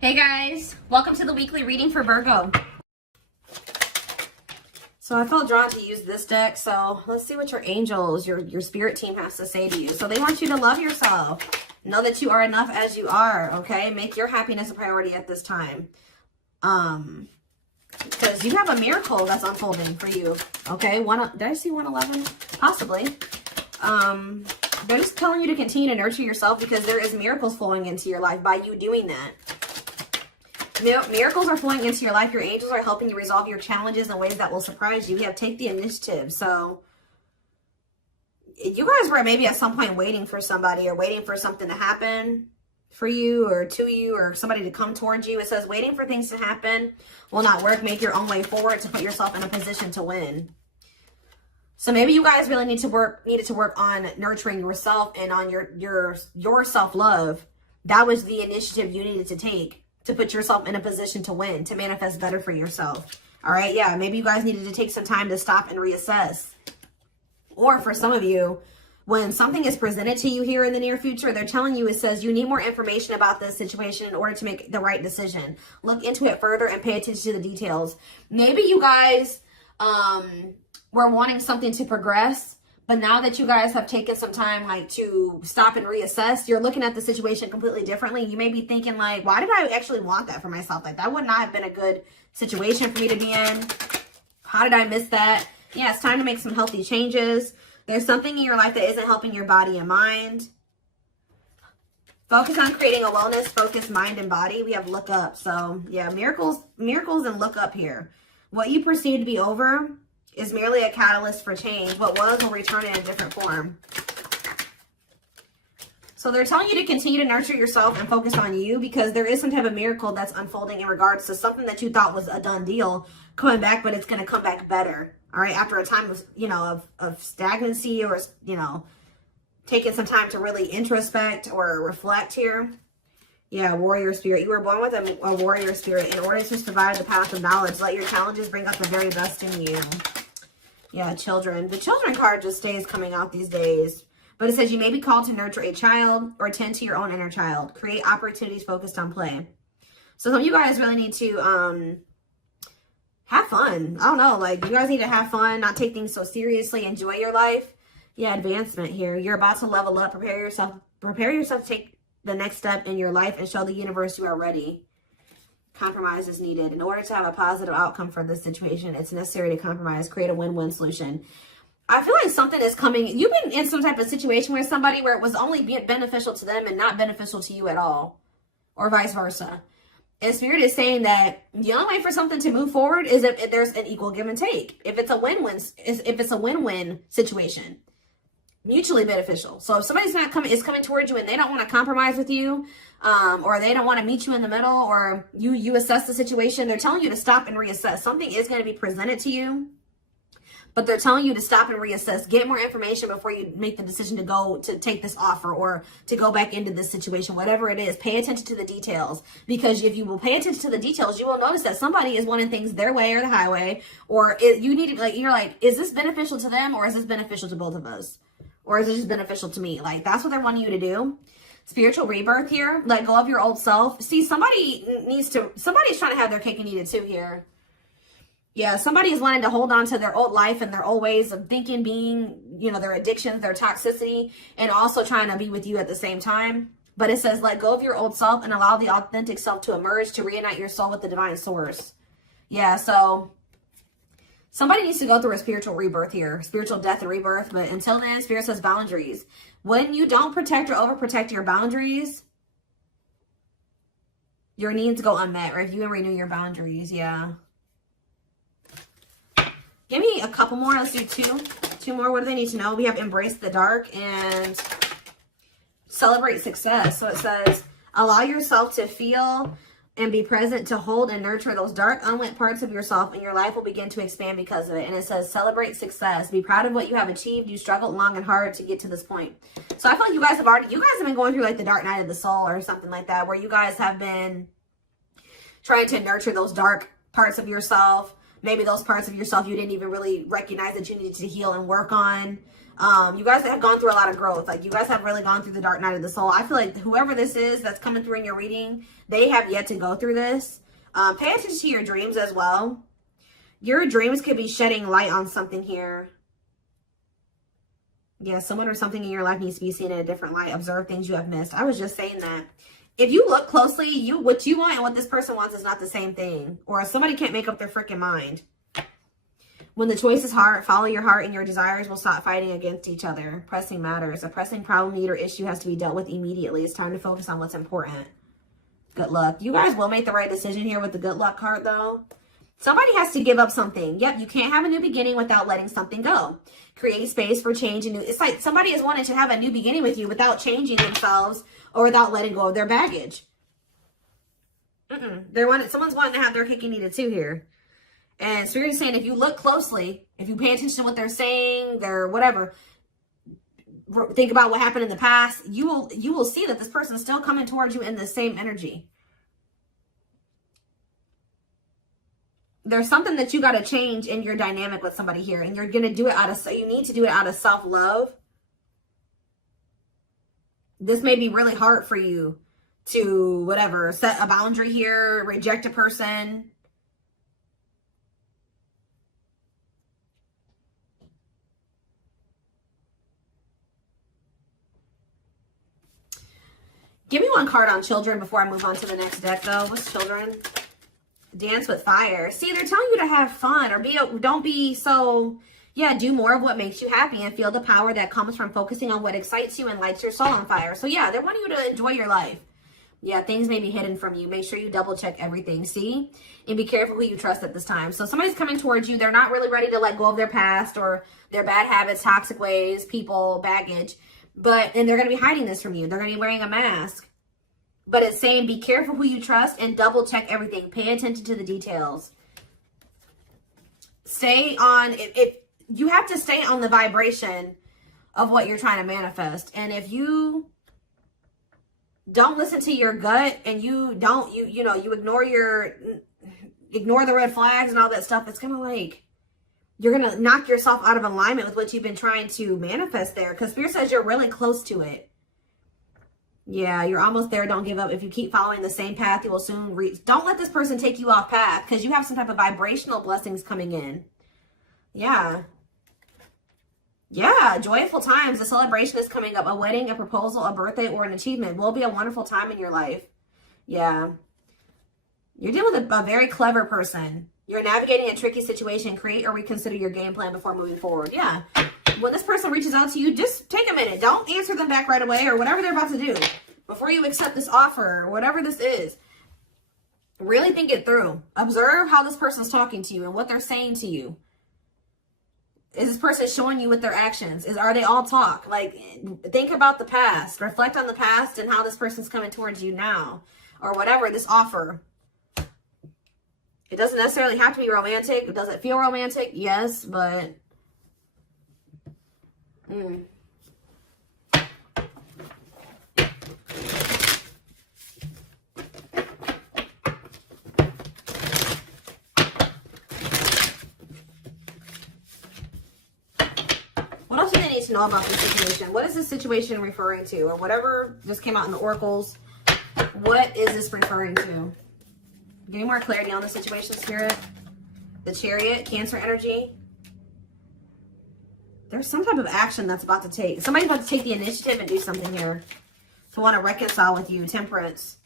Hey guys, welcome to the weekly reading for Virgo. So I felt drawn to use this deck, so let's see what your angels, your spirit team has to say to you. So they want you to love yourself. Know that you are enough as you are, okay? Make your happiness a priority at this time. Because you have a miracle that's unfolding for you, okay? Did I see 111? Possibly. They're just telling you to continue to nurture yourself because there is miracles flowing into your life by you doing that. Miracles are flowing into your life. Your angels are helping you resolve your challenges in ways that will surprise you. We have take the initiative. So you guys were maybe at some point waiting for somebody or waiting for something to happen for you or to you or somebody to come towards you. It says waiting for things to happen will not work. Make your own way forward to put yourself in a position to win. So maybe you guys really needed to work on nurturing yourself and on your self-love. That was the initiative you needed to take to put yourself in a position to win, to manifest better for yourself. All right, yeah, maybe you guys needed to take some time to stop and reassess. Or for some of you, when something is presented to you here in the near future, they're telling you, it says you need more information about this situation in order to make the right decision. Look into it further and pay attention to the details. Maybe you guys were wanting something to progress, but now that you guys have taken some time to stop and reassess, you're looking at the situation completely differently. You may be thinking why did I actually want that for myself? That would not have been a good situation for me to be in. How did I miss that? Yeah, it's time to make some healthy changes. There's something in your life that isn't helping your body and mind. Focus on creating a wellness-focused mind and body. We have look up. So yeah, miracles and look up here. What you perceive to be over is merely a catalyst for change. What was will return in a different form. So they're telling you to continue to nurture yourself and focus on you because there is some type of miracle that's unfolding in regards to something that you thought was a done deal coming back, but it's going to come back better. All right. After a time of, of stagnancy or, taking some time to really introspect or reflect here. Yeah, warrior spirit. You were born with a warrior spirit. In order to survive the path of knowledge, let your challenges bring out the very best in you. Yeah, children. The children card just stays coming out these days. But it says you may be called to nurture a child or tend to your own inner child. Create opportunities focused on play. So some of you guys really need to have fun. I don't know. You guys need to have fun, not take things so seriously. Enjoy your life. Yeah, advancement here. You're about to level up. Prepare yourself to take the next step in your life and show the universe you are ready. Compromise is needed. In order to have a positive outcome for this situation, it's necessary to compromise, create a win-win solution. I feel like something is coming. You've been in some type of situation where it was only beneficial to them and not beneficial to you at all, or vice versa. And Spirit is saying that the only way for something to move forward is if there's an equal give and take. If it's a win-win situation. Mutually beneficial. So if somebody's is coming towards you and they don't want to compromise with you, or they don't want to meet you in the middle, or you assess the situation, they're telling you to stop and reassess. Something is going to be presented to you, but they're telling you to stop and reassess. Get more information before you make the decision to take this offer or to go back into this situation. Whatever it is, pay attention to the details, because if you will pay attention to the details, you will notice that somebody is wanting things their way or the highway, or you need to is this beneficial to them or is this beneficial to both of us? Or is it just beneficial to me? That's what they're wanting you to do. Spiritual rebirth here. Let go of your old self. See, somebody's trying to have their cake and eat it too here. Yeah, somebody is wanting to hold on to their old life and their old ways of thinking, being, their addictions, their toxicity, and also trying to be with you at the same time. But it says, let go of your old self and allow the authentic self to emerge, to reunite your soul with the divine source. Yeah, so somebody needs to go through a spiritual rebirth here, spiritual death and rebirth. But until then, Spirit says boundaries. When you don't protect or overprotect your boundaries, your needs go unmet. Review and renew your boundaries. Yeah. Give me a couple more. Let's do two more. What do they need to know? We have embrace the dark and celebrate success. So it says, allow yourself to feel and be present to hold and nurture those dark, unlit parts of yourself, and your life will begin to expand because of it. And it says, celebrate success. Be proud of what you have achieved. You struggled long and hard to get to this point. So I feel like you guys have been going through the dark night of the soul or something like that, where you guys have been trying to nurture those dark parts of yourself. Maybe those parts of yourself you didn't even really recognize that you needed to heal and work on. You guys have gone through a lot of growth. Like, you guys have really gone through the dark night of the soul. I feel like whoever this is that's coming through in your reading, they have yet to go through this. Pay attention to your dreams as well. Your dreams could be shedding light on something here. Yeah, someone or something in your life needs to be seen in a different light. Observe things you have missed. I was just saying that. If you look closely, what you want and what this person wants is not the same thing. Or somebody can't make up their freaking mind. When the choice is hard, follow your heart and your desires will stop fighting against each other. Pressing matters. A pressing problem, need, or issue has to be dealt with immediately. It's time to focus on what's important. Good luck. You guys will make the right decision here with the good luck card, though. Somebody has to give up something. Yep, you can't have a new beginning without letting something go. Create space for change. And new. It's like somebody is wanting to have a new beginning with you without changing themselves or without letting go of their baggage. Someone's wanting to have their cake and eat it too here. And Spirit is saying, if you look closely, if you pay attention to what they're saying, their whatever, think about what happened in the past, you will see that this person is still coming towards you in the same energy. There's something that you got to change in your dynamic with somebody here, and you're going to do it you need to do it out of self-love. This may be really hard for you to, whatever, set a boundary here, reject a person. Give me one card on children before I move on to the next deck, though. What's children? Dance with fire. See, they're telling you to have fun or don't be so, yeah, do more of what makes you happy and feel the power that comes from focusing on what excites you and lights your soul on fire. So, yeah, they're wanting you to enjoy your life. Yeah, things may be hidden from you. Make sure you double check everything, see? And be careful who you trust at this time. So somebody's coming towards you. They're not really ready to let go of their past or their bad habits, toxic ways, people, baggage. And they're going to be hiding this from you. They're going to be wearing a mask. But it's saying be careful who you trust and double check everything. Pay attention to the details. Stay on, you have to stay on the vibration of what you're trying to manifest. And if you don't listen to your gut and you ignore the red flags and all that stuff, it's going to like, you're going to knock yourself out of alignment with what you've been trying to manifest there. Because Spirit says you're really close to it. Yeah, you're almost there. Don't give up. If you keep following the same path, you will soon reach. Don't let this person take you off path because you have some type of vibrational blessings coming in. Yeah. Yeah, joyful times. A celebration is coming up. A wedding, a proposal, a birthday, or an achievement will be a wonderful time in your life. Yeah. You're dealing with a very clever person. You're navigating a tricky situation. Create or reconsider your game plan before moving forward. Yeah. When this person reaches out to you, just take a minute. Don't answer them back right away or whatever they're about to do. Before you accept this offer or whatever this is, really think it through. Observe how this person's talking to you and what they're saying to you. Is this person showing you with their actions? Are they all talk? Like, think about the past. Reflect on the past and how this person's coming towards you now. Or whatever, this offer. It doesn't necessarily have to be romantic. Does it feel romantic? Yes, but... What else do they need to know about this situation? What is this situation referring to? Or whatever just came out in the oracles. What is this referring to? Give me more clarity on the situation, Spirit. The Chariot, Cancer energy. There's some type of action that's about to take. Somebody's about to take the initiative and do something here. To want to reconcile with you. Temperance.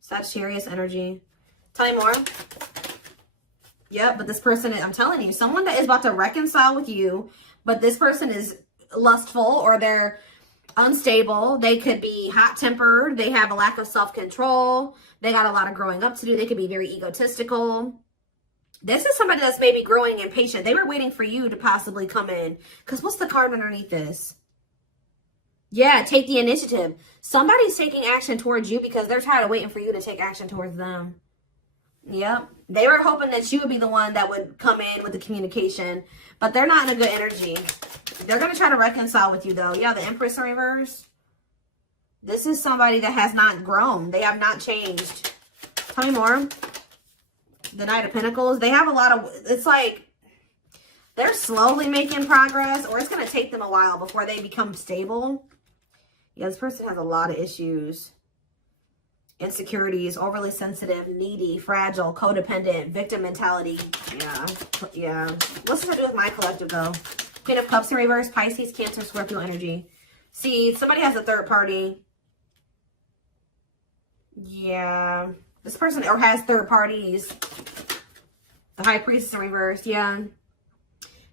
Sagittarius energy. Tell me more. Yep, but this person, I'm telling you, someone that is about to reconcile with you, but this person is lustful or they're unstable. They could be hot-tempered. They have a lack of self-control. They got a lot of growing up to do. They could be very egotistical. This is somebody that's maybe growing impatient. They were waiting for you to possibly come in. Because what's the card underneath this? Yeah, take the initiative. Somebody's taking action towards you because they're tired of waiting for you to take action towards them. Yep. They were hoping that you would be the one that would come in with the communication. But they're not in a good energy. They're going to try to reconcile with you, though. Yeah, the Empress in reverse. This is somebody that has not grown. They have not changed. Tell me more. The Knight of Pentacles. They have a lot of... It's like... They're slowly making progress, or it's going to take them a while before they become stable. Yeah, this person has a lot of issues. Insecurities, overly sensitive, needy, fragile, codependent, victim mentality. Yeah. What's this to do with my collective, though? Queen of Cups in reverse, Pisces, Cancer, Scorpio energy. See, somebody has a third party. Yeah. This person or has third parties. The High Priestess in reverse. Yeah.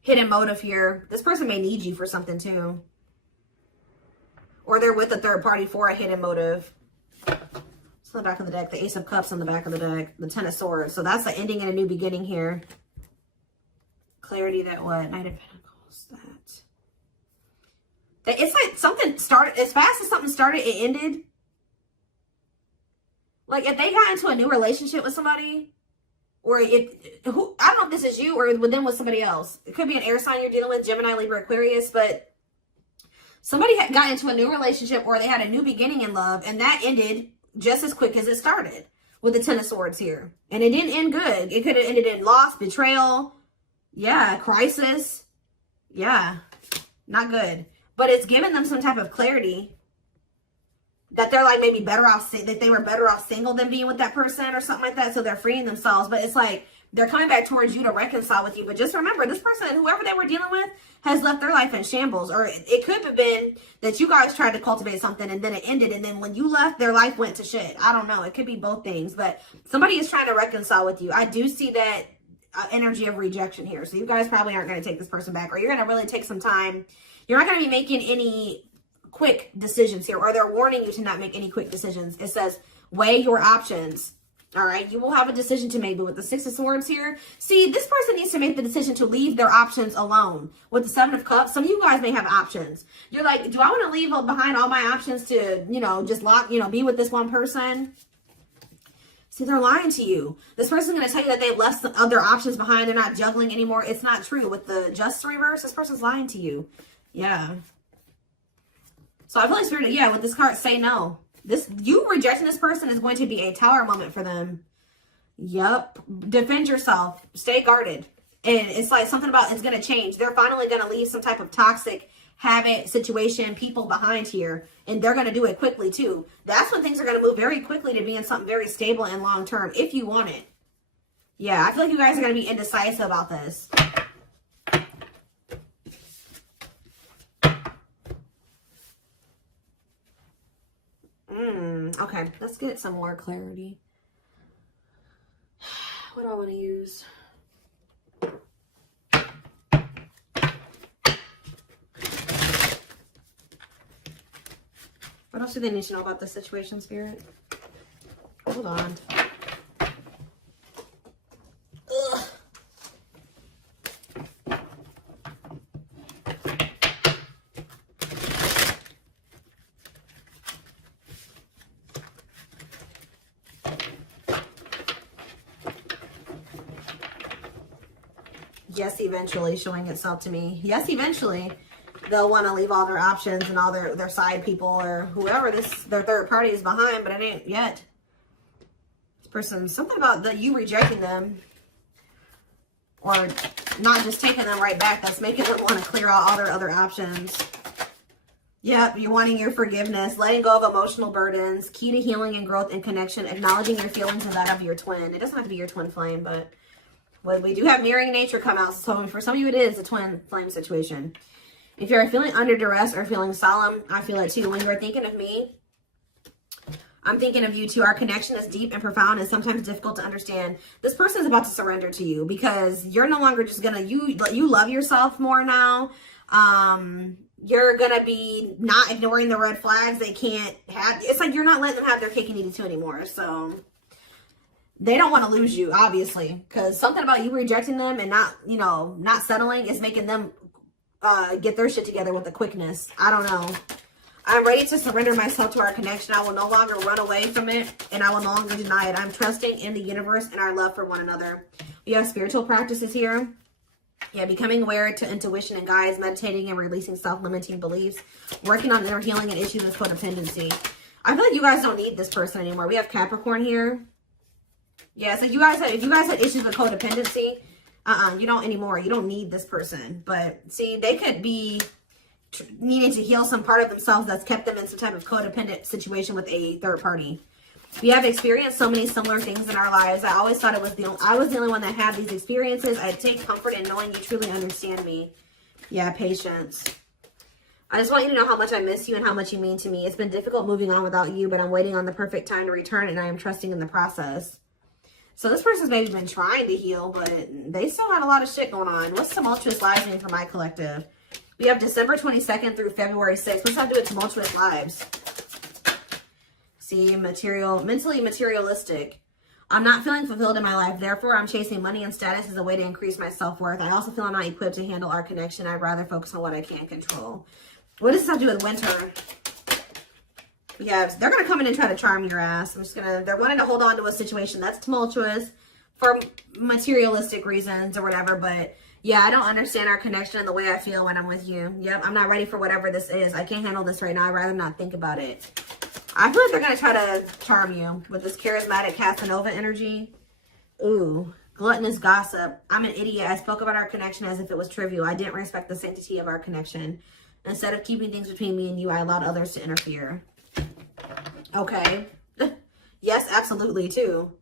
Hidden motive here. This person may need you for something too. Or they're with a third party for a hidden motive. It's on the back of the deck. The Ace of Cups on the back of the deck. The Ten of Swords. So that's the ending and a new beginning here. Clarity that what? Knight of Pentacles. That. It's like something started. As fast as something started, it ended. Like if they got into a new relationship with somebody, or I don't know if this is you or with them with somebody else. It could be an air sign you're dealing with, Gemini, Libra, Aquarius, but somebody got into a new relationship or they had a new beginning in love, and that ended just as quick as it started with the Ten of Swords here. And it didn't end good. It could have ended in loss, betrayal, yeah, crisis. Yeah, not good. But it's given them some type of clarity that they're like maybe better off, that they were better off single than being with that person or something like that. So they're freeing themselves. But it's like they're coming back towards you to reconcile with you. But just remember, this person, whoever they were dealing with, has left their life in shambles. Or it could have been that you guys tried to cultivate something and then it ended. And then when you left, their life went to shit. I don't know. It could be both things. But somebody is trying to reconcile with you. I do see that energy of rejection here. So you guys probably aren't going to take this person back. Or you're going to really take some time. You're not going to be making any quick decisions here, or they're warning you to not make any quick decisions. It says weigh your options. All right, you will have a decision to make. But with the Six of Swords here, see, this person needs to make the decision to leave their options alone. With the Seven of Cups, some of you guys may have options. You're like, do I want to leave behind all my options to, just be with this one person? See, they're lying to you. This person's going to tell you that they've left some other options behind. They're not juggling anymore. It's not true. With the Justice reverse, this person's lying to you. Yeah. So I feel like Spirit, yeah, with this card, say no. You rejecting this person is going to be a tower moment for them. Yep. Defend yourself. Stay guarded. And it's like something about it's going to change. They're finally going to leave some type of toxic habit, situation, people behind here. And they're going to do it quickly too. That's when things are going to move very quickly to being something very stable and long term, if you want it. Yeah, I feel like you guys are going to be indecisive about this. Okay, let's get some more clarity. What do I want to use? What else do they need to know about this situation, Spirit? Hold on. Ugh. Yes, eventually, showing itself to me. Yes, eventually. They'll want to leave all their options and all their side people or whoever their third party is behind, but it ain't yet. This person, something about you rejecting them or not just taking them right back, that's making them want to clear out all their other options. Yep, you're wanting your forgiveness, letting go of emotional burdens, key to healing and growth and connection, acknowledging your feelings and that of your twin. It doesn't have to be your twin flame, but well, we do have mirroring nature come out. So for some of you, it is a twin flame situation. If you're feeling under duress or feeling solemn, I feel it too. When you're thinking of me, I'm thinking of you too. Our connection is deep and profound and sometimes difficult to understand. This person is about to surrender to you because you're no longer just gonna, you love yourself more now. You're gonna be not ignoring the red flags. They can't have, it's like you're not letting them have their cake and eat it too anymore. So they don't want to lose you, obviously, because something about you rejecting them and not, not settling is making them get their shit together with a quickness. I don't know. I'm ready to surrender myself to our connection. I will no longer run away from it, and I will no longer deny it. I'm trusting in the universe and our love for one another. We have spiritual practices here. Yeah, becoming aware to intuition and guides, meditating and releasing self-limiting beliefs, working on inner healing and issues of codependency. I feel like you guys don't need this person anymore. We have Capricorn here. Yeah, so if you guys had issues with codependency, You don't anymore. You don't need this person. But see, they could be needing to heal some part of themselves that's kept them in some type of codependent situation with a third party. We have experienced so many similar things in our lives. I always thought I was the only one that had these experiences. I take comfort in knowing you truly understand me. Yeah, patience. I just want you to know how much I miss you and how much you mean to me. It's been difficult moving on without you, but I'm waiting on the perfect time to return, and I am trusting in the process. So this person's maybe been trying to heal, but they still had a lot of shit going on. What's tumultuous lives mean for my collective? We have December 22nd through February 6th. What's that to do with tumultuous lives? See, mentally materialistic. I'm not feeling fulfilled in my life. Therefore, I'm chasing money and status as a way to increase my self-worth. I also feel I'm not equipped to handle our connection. I'd rather focus on what I can control. What does this have to do with winter? Yeah, they're going to come in and try to charm your ass. They're wanting to hold on to a situation that's tumultuous for materialistic reasons or whatever. But yeah, I don't understand our connection and the way I feel when I'm with you. Yep, I'm not ready for whatever this is. I can't handle this right now. I'd rather not think about it. I feel like they're going to try to charm you with this charismatic Casanova energy. Ooh, gluttonous gossip. I'm an idiot. I spoke about our connection as if it was trivial. I didn't respect the sanctity of our connection. Instead of keeping things between me and you, I allowed others to interfere. Okay. Yes, absolutely, too.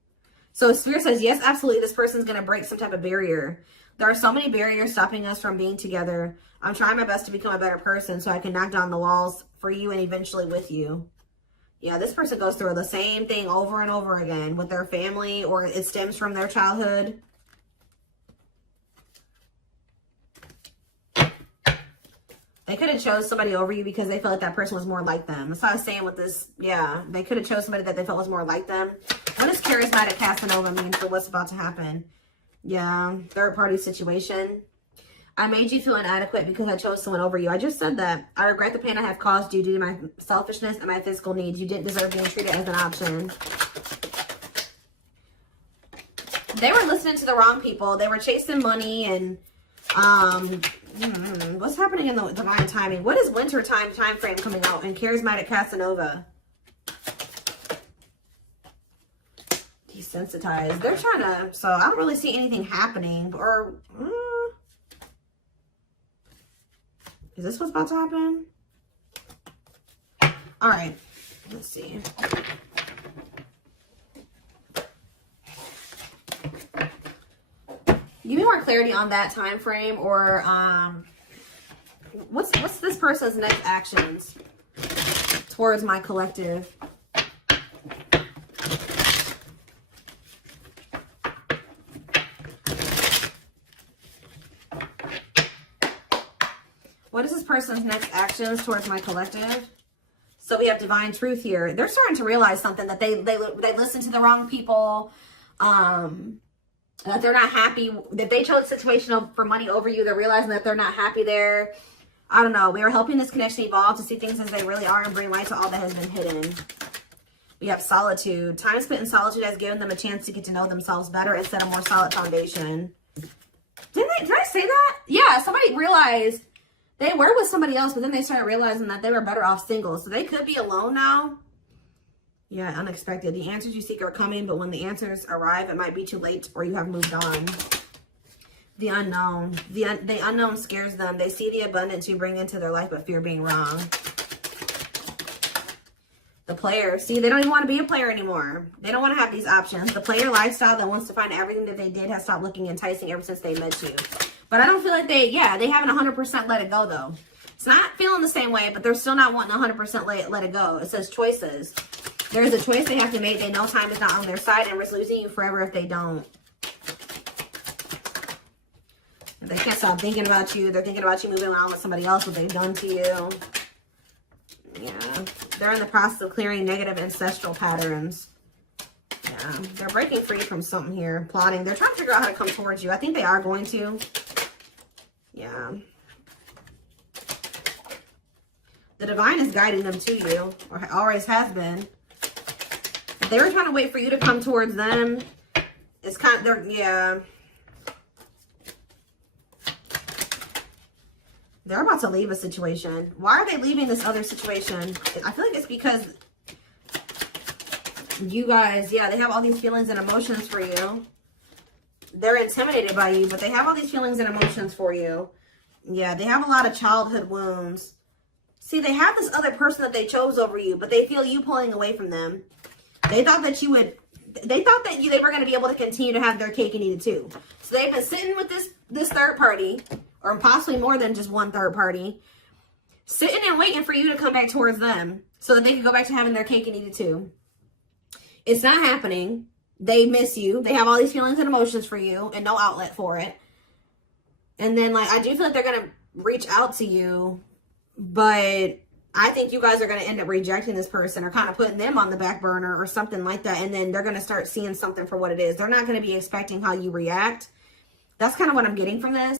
So Spirit says, yes, absolutely, this person's going to break some type of barrier. There are so many barriers stopping us from being together. I'm trying my best to become a better person so I can knock down the walls for you and eventually with you. Yeah, this person goes through the same thing over and over again with their family, or it stems from their childhood. They could have chose somebody over you because they felt like that person was more like them. That's what I was saying with this. Yeah, they could have chose somebody that they felt was more like them. What does charismatic Casanova mean for what's about to happen? Yeah, third party situation. I made you feel inadequate because I chose someone over you. I just said that. I regret the pain I have caused you due to my selfishness and my physical needs. You didn't deserve being treated as an option. They were listening to the wrong people. They were chasing money and what's happening in the divine timing? What is winter time frame coming out in charismatic Casanova? Desensitized. They're trying to, so I don't really see anything happening. Or is this what's about to happen? All right, let's see. Give me more clarity on that time frame, or what's this person's next actions towards my collective? What is this person's next actions towards my collective? So we have divine truth here. They're starting to realize something, that they listened to the wrong people. That they're not happy, that they chose a situation for money over you. They're realizing that they're not happy there. I don't know. We are helping this connection evolve to see things as they really are and bring light to all that has been hidden. We have solitude. Time spent in solitude has given them a chance to get to know themselves better and set a more solid foundation. Did I say that? Yeah, somebody realized they were with somebody else, but then they started realizing that they were better off single. So they could be alone now. Yeah, unexpected. The answers you seek are coming, but when the answers arrive, it might be too late or you have moved on. The unknown. The unknown scares them. They see the abundance you bring into their life, but fear being wrong. The player. See, they don't even want to be a player anymore. They don't want to have these options. The player lifestyle that wants to find everything that they did has stopped looking enticing ever since they met you. But I don't feel like they haven't 100% let it go, though. It's not feeling the same way, but they're still not wanting 100% let it go. It says choices. There's a choice they have to make. They know time is not on their side and risk losing you forever if they don't. They can't stop thinking about you. They're thinking about you moving on with somebody else, what they've done to you. Yeah. They're in the process of clearing negative ancestral patterns. Yeah. They're breaking free from something here. Plotting. They're trying to figure out how to come towards you. I think they are going to. Yeah. The divine is guiding them to you, or always has been. They were trying to wait for you to come towards them. It's kind of, yeah. They're about to leave a situation. Why are they leaving this other situation? I feel like it's because you guys, yeah, they have all these feelings and emotions for you. they're intimidated by you, but they have all these feelings and emotions for you. Yeah, they have a lot of childhood wounds. See, they have this other person that they chose over you, but they feel you pulling away from them. They thought that you would, they thought that they were going to be able to continue to have their cake and eat it too. So they've been sitting with this third party, or possibly more than just one third party, sitting and waiting for you to come back towards them so that they can go back to having their cake and eat it too. It's not happening. They miss you. They have all these feelings and emotions for you and no outlet for it. And then, like, I do feel like they're going to reach out to you, but I think you guys are going to end up rejecting this person or kind of putting them on the back burner or something like that. And then they're going to start seeing something for what it is. They're not going to be expecting how you react. That's kind of what I'm getting from this.